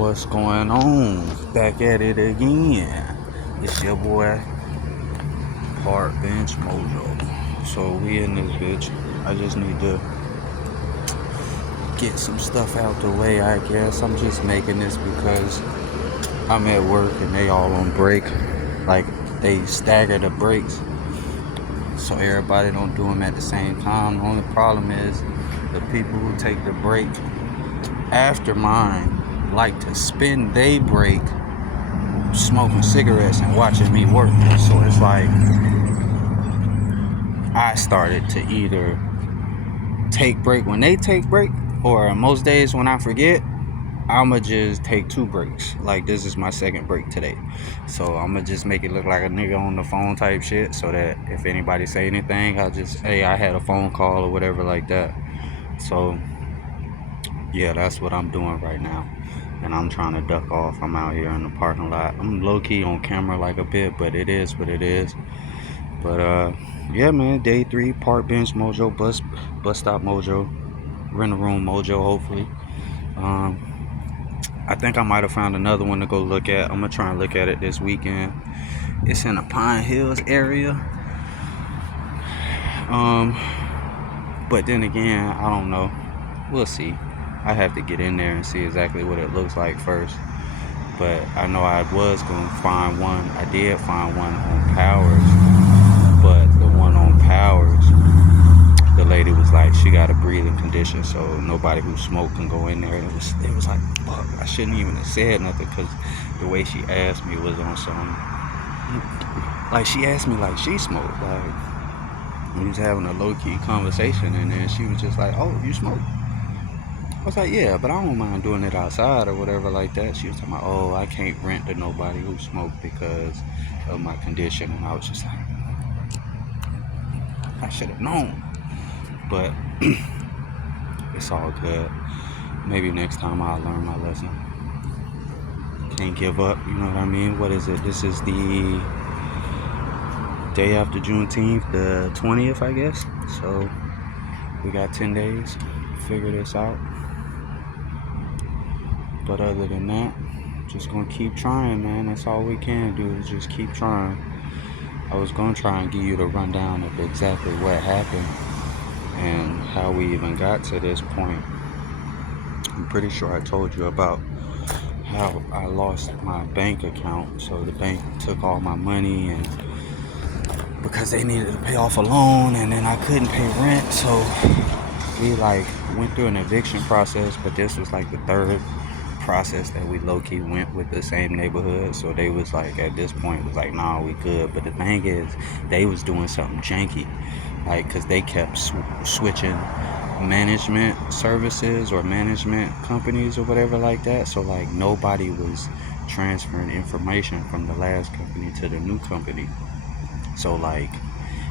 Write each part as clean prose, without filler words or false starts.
What's going on? Back at it again. It's your boy, Park Bench Mojo. So we in this bitch. I just need to get some stuff out the way, I guess. I'm just making this because I'm at work and they all on break. Like, they stagger the breaks, so everybody don't do them at the same time. The only problem is the people who take the break after mine like to spend their break smoking cigarettes and watching me work. So it's like I started to either take break when they take break, or most days when I forget, I'ma just take 2 breaks. Like, this is my second break today, so I'ma just make it look like a nigga on the phone type shit, so that if anybody say anything, I'll just, hey, I had a phone call or whatever like that. So yeah, that's what I'm doing right now. And I'm trying to duck off. I'm out here in the parking lot. I'm low-key on camera like a bit, but it is what it is. But yeah, man, day 3, Park Bench Mojo, bus stop Mojo, rent a room Mojo, hopefully. I think I might have found another one to go look at. I'm gonna try and look at it this weekend. It's in the Pine Hills area. But then again, I don't know. We'll see. I have to get in there and see exactly what it looks like first. But I know I was going to find one. I did find one on Powers. But the one on Powers, the lady was like, she got a breathing condition, so nobody who smoked can go in there. It was like, fuck, I shouldn't even have said nothing, because the way she asked me was on some, like, she asked me like she smoked. Like, we was having a low-key conversation, and then she was just like, oh, you smoke? I was like, yeah, but I don't mind doing it outside or whatever like that. She was talking about, oh, I can't rent to nobody who smoke because of my condition. And I was just like, I should have known. But it's all good. Maybe next time I'll learn my lesson. Can't give up, you know what I mean? What is it? This is the day after Juneteenth, the 20th, I guess. So we got 10 days to figure this out. But other than that, just gonna keep trying, man. That's all we can do, is just keep trying. I was gonna try and give you the rundown of exactly what happened and how we even got to this point. I'm pretty sure I told you about how I lost my bank account. So the bank took all my money, and because they needed to pay off a loan, and then I couldn't pay rent, so we like went through an eviction process. But this was like the third process that we low-key went with the same neighborhood. So they was like, at this point, it was like, nah, we good. But the thing is, they was doing something janky, like, because they kept switching management services or management companies or whatever like that. So like, nobody was transferring information from the last company to the new company. So like,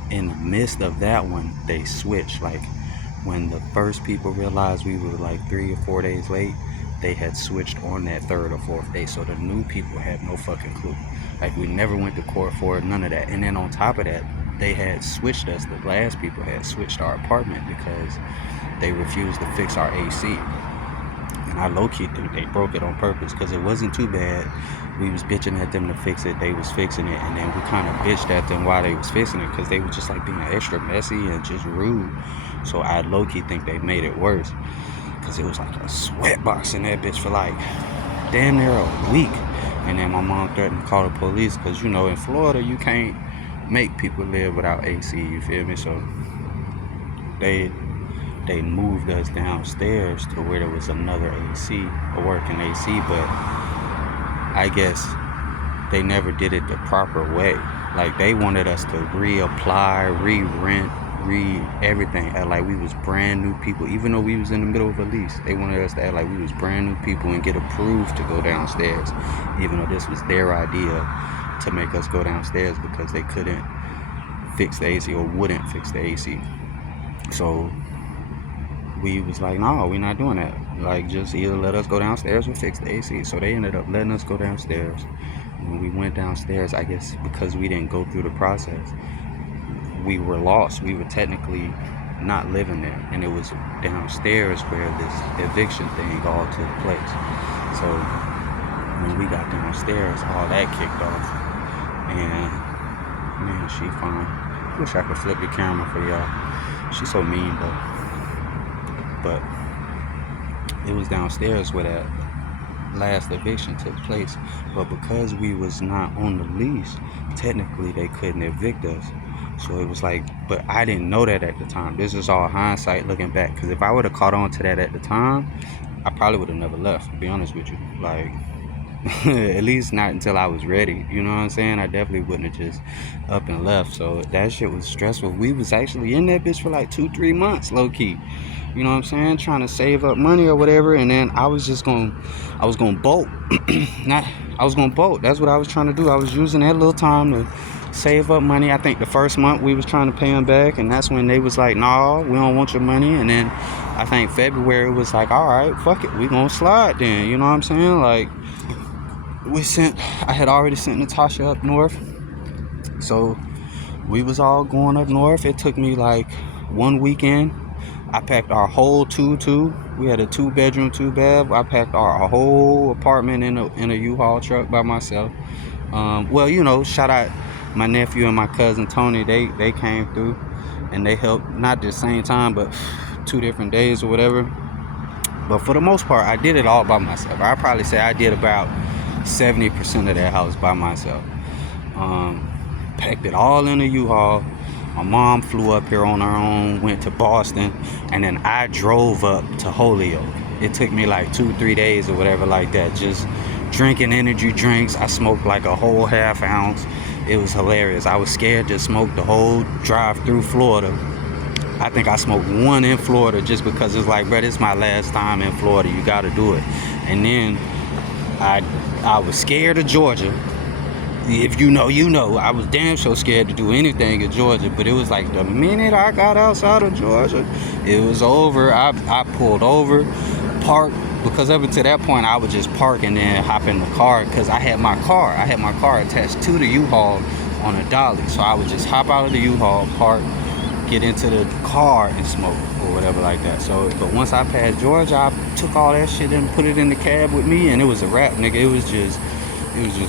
in the midst of that one, they switched. Like, when the first people realized we were like 3 or 4 days late, they had switched on that 3rd or 4th day. So the new people had no fucking clue. Like, we never went to court for it, none of that. And then on top of that, they had switched us. The last people had switched our apartment because they refused to fix our AC. And I low-key think they broke it on purpose, because it wasn't too bad. We was bitching at them to fix it. They was fixing it. And then we kind of bitched at them while they was fixing it, because they were just like being extra messy and just rude. So I low-key think they made it worse, because it was like a sweat box in that bitch for like damn near a week. And then my mom threatened to call the police, because, you know, in Florida, you can't make people live without AC, you feel me? So they moved us downstairs to where there was another AC, a working AC, but I guess they never did it the proper way. Like, they wanted us to reapply, re-rent, everything, act like we was brand new people. Even though we was in the middle of a lease, they wanted us to act like we was brand new people and get approved to go downstairs, even though this was their idea to make us go downstairs, because they couldn't fix the AC or wouldn't fix the AC. So we was like, no, we're not doing that. Like, just either let us go downstairs or fix the AC. So they ended up letting us go downstairs. When we went downstairs, I guess because we didn't go through the process, we were lost. We were technically not living there, and it was downstairs where this eviction thing all took place. So when we got downstairs, all that kicked off. And man, she fine. Wish I could flip the camera for y'all. She's so mean though. But it was downstairs where that last eviction took place. But because we was not on the lease, technically they couldn't evict us. So it was like, but I didn't know that at the time. This is all hindsight looking back. Because if I would have caught on to that at the time, I probably would have never left, to be honest with you. Like, at least not until I was ready. You know what I'm saying? I definitely wouldn't have just up and left. So that shit was stressful. We was actually in that bitch for like 2-3 months, low key. You know what I'm saying? Trying to save up money or whatever. And then I was gonna bolt. I was gonna bolt. That's what I was trying to do. I was using that little time to save up money. I think the first month we was trying to pay them back, and that's when they was like, nah, we don't want your money. And then I think February was like, all right, fuck it, we gonna slide then. You know what I'm saying? Like, I had already sent Natasha up north, so we was all going up north. It took me like 1 weekend. I packed our whole 2-2. We had a 2-bedroom, 2-bath. I packed our whole apartment in a U-Haul truck by myself. Well, you know, shout out my nephew and my cousin Tony. They came through and they helped, not the same time, but 2 different days or whatever. But for the most part, I did it all by myself. I'd probably say I did about 70% of that house by myself. Packed it all in a U-Haul. My mom flew up here on her own, went to Boston, and then I drove up to Holyoke. It took me like 2-3 days or whatever like that, just drinking energy drinks. I smoked like a whole ½ ounce. It was hilarious. I was scared to smoke the whole drive through Florida. I think I smoked one in Florida just because it's like, bro, this is my last time in Florida. You got to do it. And then I was scared of Georgia. If you know, you know. I was damn so scared to do anything in Georgia, but it was like the minute I got outside of Georgia, it was over. I pulled over, parked, because up until that point I would just park and then hop in the car, because I had my car attached to the U-Haul on a dolly. So I would just hop out of the U-Haul, park, get into the car and smoke or whatever like that. So, but once I passed Georgia, I took all that shit and put it in the cab with me, and it was a wrap, nigga. It was just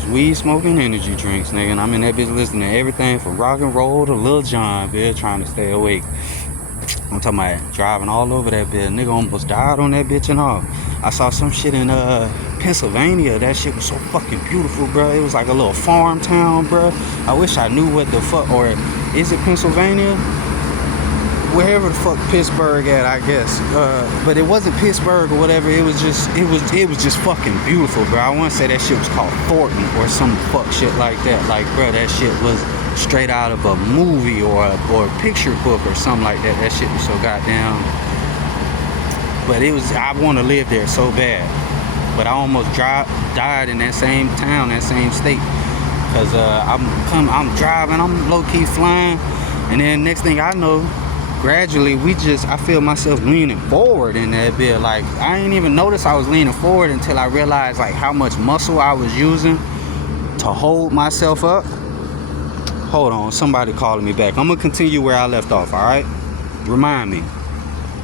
weed smoking, energy drinks, nigga. And I'm in that bitch listening to everything from rock and roll to Lil Jon, bitch, trying to stay awake. I'm talking about driving all over that bitch. Nigga almost died on that bitch and all. I saw some shit in Pennsylvania. That shit was so fucking beautiful, bro. It was like a little farm town, bro. I wish I knew what the fuck, or is it Pennsylvania? Wherever the fuck Pittsburgh at, I guess. But it wasn't Pittsburgh or whatever. It was just fucking beautiful, bro. I want to say that shit was called Thornton or some fuck shit like that. Like, bro, that shit was straight out of a movie or a picture book or something like that. That shit was so goddamn. But it was, I want to live there so bad. But I almost died in that same town, that same state. Cause I'm driving, I'm low key flying, and then next thing I know, gradually I feel myself leaning forward in that bit. Like, I ain't even notice I was leaning forward until I realized like how much muscle I was using to hold myself up. Hold on, somebody calling me back. I'm gonna continue where I left off, all right? Remind me.